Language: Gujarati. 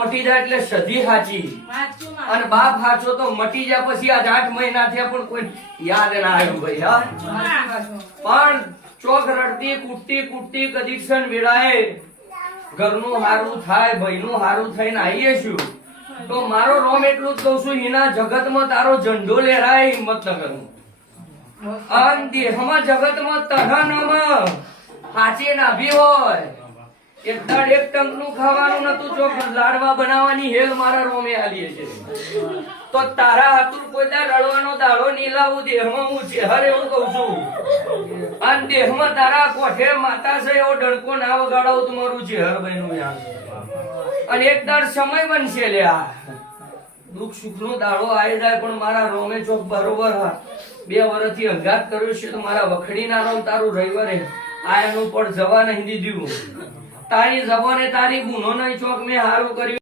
મટી જાય એટલે સધી હાચી અને બાપ હાચો તો મટી જાય પછી આજ 8 મહિના થયા પણ કોઈ યાદ ના આવ્યું ભાઈ હા પણ ચોક રડતી કૂટતી કદીક્ષણ વેળાએ ઘરનું હારું થાય ભાઈનું હારું થઈને આવીએ છું તો મારો રોમ એટલું જ કહું છું હિના જગતમાં તારો ઝંડો લહેરાય હિંમત ન કરું અન દેહમાં જગતમાં તહનમાં હાચી નાભી હોય એક ટંકનું ખાવાનું નતું ચોક લાડવા બનાવવાની હેલ મારા રોમે આલીએ છે તો તારા હાથું કોઈ રડવાનો દાડો નહીં લાવું દેહમાં હું ચહેર એવું કહું છું અને દેહમાં તારા કોઠે માતા છે એવો ડણકો ના વગાડાવું તો મારું ચહેર બન્યું યાર અને એક દાડ સમય બનશે લ્યા દુઃખ સુખ નો દાડો આવી જાય પણ મારા રોમે ચોક બરોબર 2 વર્ષથી અંગાત કર્યો છે તો મારા વખડી ના રોમ તારું રવિવારે આયાનું પણ જવા નહીં દીધું તારી જવાને તારી ગુનો નહીં ચોક મેં હારું કર્યું